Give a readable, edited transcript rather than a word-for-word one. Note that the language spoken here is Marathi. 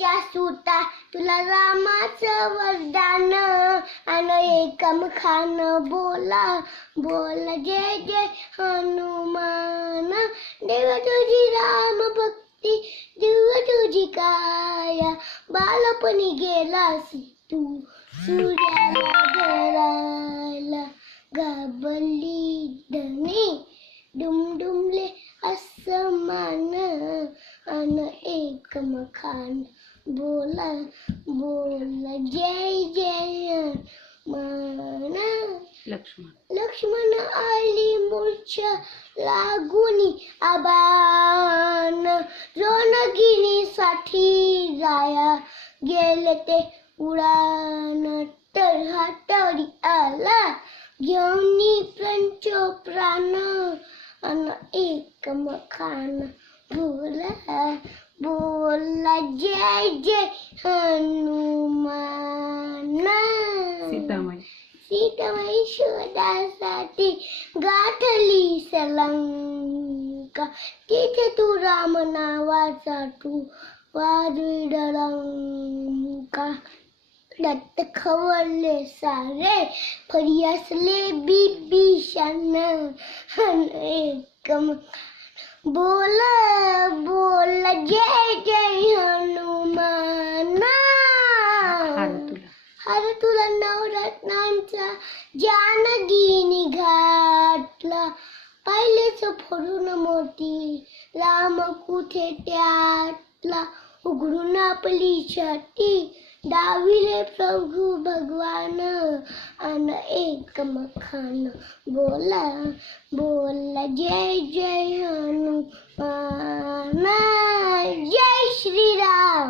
लक्ष्मणाच्या सुता तुला रामाचं वरदान अन एकम खान बोला बोला जय जय हनुमान देव तुझी राम भक्ती देव तुझी काया बालपणी गेलास तू सूर्याला धरायला घाबरली धने डुमडुमले आसमान अन एकम खान बोला बोला जय जय हनुमान लक्ष्मण आली मूर्छा लागुनी आबान रोनगिनीसाठी जाया गेले ते उडान तर हातावरी आला घेऊनी पंचो प्राण अन एकम खान बोला बोला जय जय हनुमान सीतामाई शोधासाठी गाठली सलंका तिथे तू राम नावाचा तू वाजवी डळंका दत्त खवळले सारे फरी असले बिभीषण एकम बोला बोला जय जय हनुमान हर तुला नवरत्नांचा जानकीनी घातला पहिलेच फोडून मोती राम कुठे त्यातला उघडून आपली छाती डाविले प्रभू भगवान अन एकम खान बोला बोला जय जय हनुमान जय श्री राम।